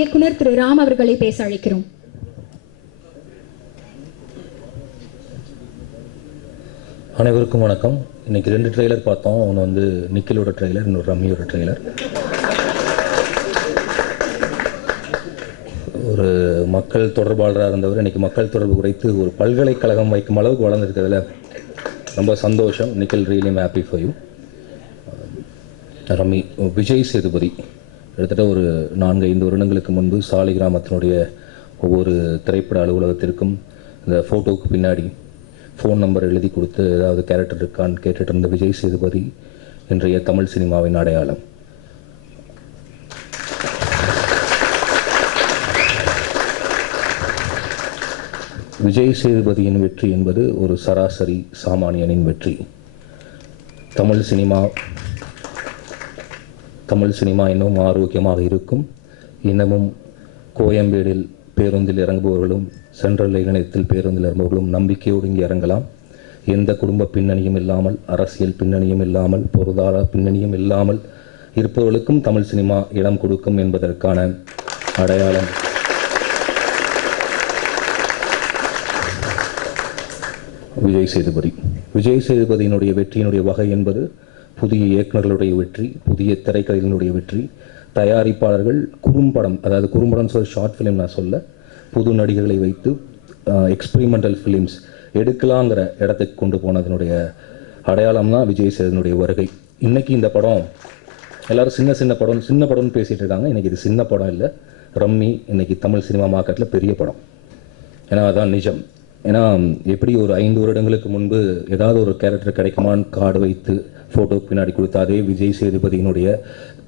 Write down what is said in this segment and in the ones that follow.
இயக்குனர் திரு ராம் அவர்களை பேச அழைக்கிறோம். அனைவருக்கும் வணக்கம். இன்னைக்கு 2 ட்ரெய்லர் பார்த்தோம். ஒன்று வந்து நிக்கிலோட ட்ரெய்லர், இன்னொரு ரம்மியோட ட்ரெய்லர். ஒரு மக்கள் தொடர்பாளராக இருந்தவர் இன்னைக்கு மக்கள் தொடர்பு குறைத்து ஒரு பல்கலைக்கழகம் வைக்கும் அளவுக்கு வளர்ந்துருக்கிறதுல ரொம்ப சந்தோஷம். Nikhil, really happy for you. Rummy, Vijay Sethupathi கிட்டத்தட்ட ஒரு 4-5 வருடங்களுக்கு முன்பு சாலி கிராமத்தினுடைய ஒவ்வொரு திரைப்பட அலுவலகத்திற்கும் இந்த ஃபோட்டோவுக்கு பின்னாடி ஃபோன் நம்பர் எழுதி கொடுத்து ஏதாவது கேரக்டர் இருக்கான்னு கேட்டுட்டு இருந்த விஜய் சேதுபதி இன்றைய தமிழ் சினிமாவின் அடையாளம். விஜய் சேதுபதியின் வெற்றி என்பது ஒரு சராசரி சாமானியனின் வெற்றி. தமிழ் சினிமா இன்னும் ஆரோக்கியமாக இருக்கும். இன்னமும் கோயம்பேடில் பேருந்தில் இறங்குபவர்களும் சென்ட்ரல் நிலையத்தில் பேருந்தில் இறங்குபவர்களும் நம்பிக்கையோடு இங்கே இறங்கலாம். எந்த குடும்ப பின்னணியும் இல்லாமல், அரசியல் பின்னணியும் இல்லாமல், பொருளாதார பின்னணியும் இல்லாமல் இருப்பவர்களுக்கும் தமிழ் சினிமா இடம் கொடுக்கும் என்பதற்கான அடையாளம் விஜய் சேதுபதி. விஜய் சேதுபதியினுடைய வெற்றியினுடைய வகை என்பது புதிய இயக்குநர்களுடைய வெற்றி, புதிய திரைக்கதைகளுடைய வெற்றி, தயாரிப்பாளர்கள் குறும்படம், அதாவது குறும்படம் சொல்ல ஷார்ட் ஃபிலிம் நான் சொல்ல, புது நடிகர்களை வைத்து எக்ஸ்பெரிமெண்டல் ஃபிலிம்ஸ் எடுக்கலாங்கிற இடத்துக்கு கொண்டு போனதனுடைய அடையாளம் தான் விஜய் சேதுனுடைய வருகை. இன்றைக்கி இந்த படம் எல்லோரும் சின்ன படம்னு பேசிகிட்டு இருக்காங்க. இன்றைக்கி இது சின்ன படம் இல்லை. ரம்மி இன்றைக்கி தமிழ் சினிமா மார்க்கெட்டில் பெரிய படம். ஏன்னா அதான் நிஜம். ஏன்னா எப்படி ஒரு 5 வருடங்களுக்கு முன்பு ஏதாவது ஒரு கேரக்டர் கிடைக்குமான்னு கார்டு வைத்து ஃபோட்டோக்கு பின்னாடி கொடுத்த அதே விஜய் சேதுபதியினுடைய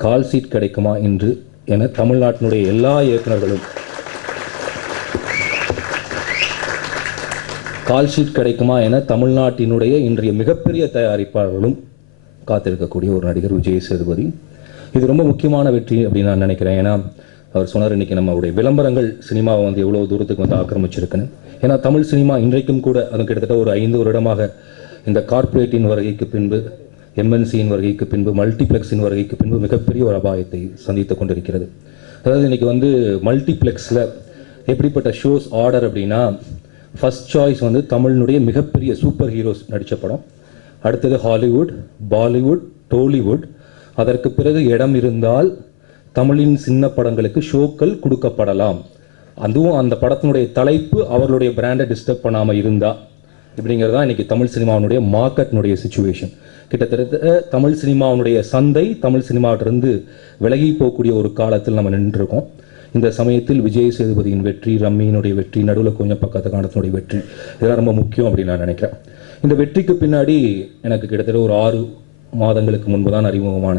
கால் சீட் கிடைக்குமா என்று என தமிழ்நாட்டினுடைய எல்லா இயக்குநர்களும் கால் ஷீட் கிடைக்குமா என தமிழ்நாட்டினுடைய இன்றைய மிகப்பெரிய தயாரிப்பாளர்களும் காத்திருக்கக்கூடிய ஒரு நடிகர் விஜய் சேதுபதி. இது ரொம்ப முக்கியமான வெற்றி அப்படின்னு நான் நினைக்கிறேன். ஏன்னா அவர் சொன்னார் இன்றைக்கி நம்மளுடைய விளம்பரங்கள் சினிமாவை வந்து எவ்வளோ தூரத்துக்கு வந்து ஆக்கிரமிச்சிருக்குன்னு. ஏன்னா தமிழ் சினிமா இன்றைக்கும் கூட அது கிட்டத்தட்ட ஒரு 5 வருடமாக இந்த கார்ப்பரேட்டின் வருகைக்கு பின்பு, எம்என்சியின் வருகைக்கு பின்பு, மல்டிப்ளெக்ஸின் வருகைக்கு பின்பு மிகப்பெரிய ஒரு அபாயத்தை சந்தித்து கொண்டிருக்கிறது. அதாவது இன்றைக்கி வந்து மல்டிப்ளெக்ஸில் எப்படிப்பட்ட ஷோஸ் ஆர்டர் அப்படின்னா, ஃபஸ்ட் சாய்ஸ் வந்து தமிழினுடைய மிகப்பெரிய சூப்பர் ஹீரோஸ் நடித்த படம், அடுத்தது ஹாலிவுட், பாலிவுட், டோலிவுட், அதற்கு பிறகு இடம் இருந்தால் தமிழின் சின்ன படங்களுக்கு ஷோக்கள் கொடுக்கப்படலாம். அதுவும் அந்த படத்தினுடைய தலைப்பு அவர்களுடைய பிராண்டை டிஸ்டர்ப் பண்ணாமல் இருந்தால், இப்படிங்கிறது தான் இன்றைக்கி தமிழ் சினிமாவினுடைய மார்க்கெட்னுடைய சிச்சுவேஷன். கிட்டத்தட்ட தமிழ் சினிமாவினுடைய சந்தை தமிழ் சினிமாவிலிருந்து விலகி போகக்கூடிய ஒரு காலத்தில் நம்ம நின்றுருக்கோம். இந்த சமயத்தில் விஜய் சேதுபதியின் வெற்றி, ரம்மியினுடைய வெற்றி, நடுவில் கொஞ்சம் பக்கத்து காலத்தினுடைய வெற்றி, இதெல்லாம் ரொம்ப முக்கியம் அப்படின்னு நான் நினைக்கிறேன். இந்த வெற்றிக்கு பின்னாடி எனக்கு கிட்டத்தட்ட ஒரு 6 மாதங்களுக்கு முன்பு தான் அறிமுகமான,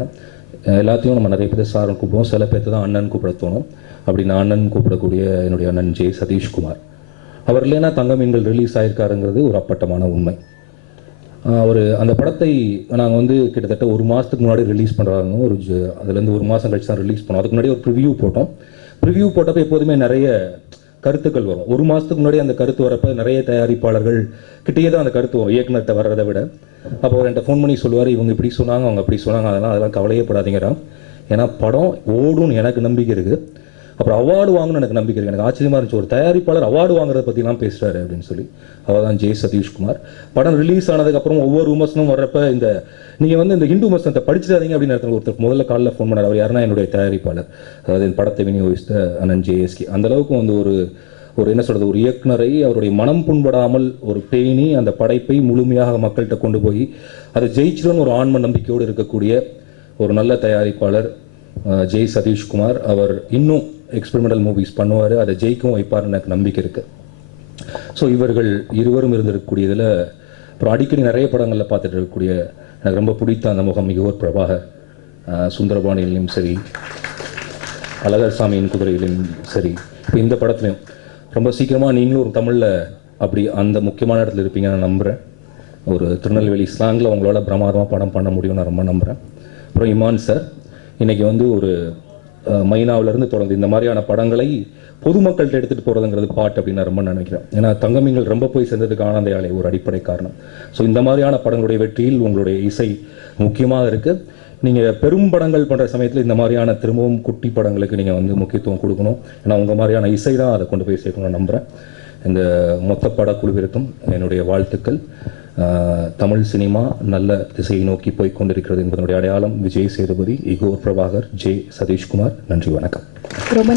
எல்லாத்தையும் நம்ம நிறைய பேர் சார்னு கூப்பிடுவோம், சில பேர்த்து தான் அண்ணன் கூப்பிட தோணும். அப்படி நான் அண்ணன் கூப்பிடக்கூடிய என்னுடைய அண்ணன் ஜே சதீஷ்குமார் அவர் இல்லைன்னா தங்கமீன்கள் ரிலீஸ் ஆகிருக்காருங்கிறது ஒரு அப்பட்டமான உண்மை. அவர் அந்த படத்தை நாங்கள் வந்து கிட்டத்தட்ட 1 மாதத்துக்கு முன்னாடி ரிலீஸ் பண்ணுறாங்க. அதுலேருந்து 1 மாதம் கழிச்சு தான் ரிலீஸ் பண்ணோம். அதுக்கு முன்னாடி ஒரு ப்ரிவ்யூ போட்டோம். ப்ரிவ்யூ போட்டப்போ எப்போதுமே நிறைய கருத்துக்கள் வரும். 1 மாதத்துக்கு முன்னாடி அந்த கருத்து வரப்போ நிறைய தயாரிப்பாளர்கள் கிட்டேயே தான் அந்த கருத்து வரும், இயக்குனர்கிட்ட வர்றதை விட. அப்போ அவர் என்கிட்ட ஃபோன் பண்ணி சொல்லுவார், இவங்க இப்படி சொன்னாங்க, அவங்க அப்படி சொன்னாங்க, அதெல்லாம் கவலையே படாதீங்கிறான். ஏன்னா படம் ஓடுன்னு எனக்கு நம்பிக்கை இருக்குது. அப்புறம் அவார்டு வாங்கணும்னு எனக்கு நம்பிக்கை இருக்குது. எனக்கு ஆச்சரியமாக இருந்துச்சு, ஒரு தயாரிப்பாளர் அவார்டு வாங்குறத பற்றிலாம் பேசுகிறாரு அப்படின்னு சொல்லி. அவர் தான் ஜே சதீஷ்குமார். படம் ரிலீஸ் ஆனதுக்கப்புறம் ஒவ்வொரு விமர்சனம் வர்றப்ப நீங்கள் வந்து இந்த ஹிந்து விமர்சனத்தை படிச்சிடாதீங்க அப்படின்னு இடத்துல ஒருத்தர் முதல்ல காலில் ஃபோன் பண்ணார். அவர் யாருன்னா என்னுடைய தயாரிப்பாளர், அதாவது இந்த படத்தை விநியோகித்த அண்ணன் ஜேஎஸ்கே. அந்தளவுக்கு வந்து ஒரு என்ன சொல்கிறது, ஒரு இயக்குனரை அவருடைய மனம் புண்படாமல் ஒரு பேணி அந்த படைப்பை முழுமையாக மக்கள்கிட்ட கொண்டு போய் அதை ஜெயிச்சிடும்னு ஒரு ஆன்ம நம்பிக்கையோடு இருக்கக்கூடிய ஒரு நல்ல தயாரிப்பாளர் ஜே சதீஷ்குமார். அவர் இன்னும் எக்ஸ்பெரிமெண்டல் மூவிஸ் பண்ணுவார், அதை ஜெயிக்கவும் வைப்பார்னு எனக்கு நம்பிக்கை இருக்குது. ஸோ இவர்கள் இருவரும் இருந்திருக்கக்கூடியதில் அப்புறம் அடிக்கடி நிறைய படங்களில் பார்த்துட்டு இருக்கக்கூடிய எனக்கு ரொம்ப பிடித்த அந்த முகம் மிகவர் பிரபாகர், சுந்தரபாணியிலையும் சரி, அழகர் சாமியின் குதிரையிலையும் சரி, இப்போ இந்த படத்துலையும் ரொம்ப சீக்கிரமாக நீங்களும் ஒரு தமிழில் அப்படி அந்த முக்கியமான இடத்துல இருப்பீங்கன்னு நான் நம்புகிறேன். ஒரு திருநெல்வேலி ஸ்லாங்கில் உங்களால் பிரமாதமாக படம் பண்ண முடியும்னு நான் ரொம்ப நம்புகிறேன். அப்புறம் இமான் சார் இன்றைக்கி வந்து ஒரு மைனாவிலேருந்து தொடர்ந்து இந்த மாதிரியான படங்களை பொதுமக்கள்கிட்ட எடுத்துகிட்டு போகிறதுங்கிறது பாட்டு அப்படின்னு நான் ரொம்ப நினைக்கிறேன். ஏன்னா தங்கமீன்கள் ரொம்ப போய் சேர்ந்ததுக்கு ஆனந்த யாழை ஒரு அடிப்படை காரணம். ஸோ இந்த மாதிரியான படங்களுடைய வெற்றியில் உங்களுடைய இசை முக்கியமாக இருக்குது. நீங்கள் பெரும் படங்கள் பண்ணுற சமயத்தில் இந்த மாதிரியான திரும்பவும் குட்டி படங்களுக்கு நீங்கள் வந்து முக்கியத்துவம் கொடுக்கணும். ஏன்னா உங்கள் மாதிரியான இசை தான் அதை கொண்டு போய் சேர்க்கணும்னு நம்புகிறேன். இந்த மொத்த படக்குழுவிற்கும் என்னுடைய வாழ்த்துக்கள். தமிழ் சினிமா நல்ல திசையை நோக்கி போய் கொண்டிருக்கிறது என்பதனுடைய அடையாளம் விஜய் சேதுபதி, இகோர் பிரபாகர், ஜே சதீஷ்குமார். நன்றி, வணக்கம். ரொம்ப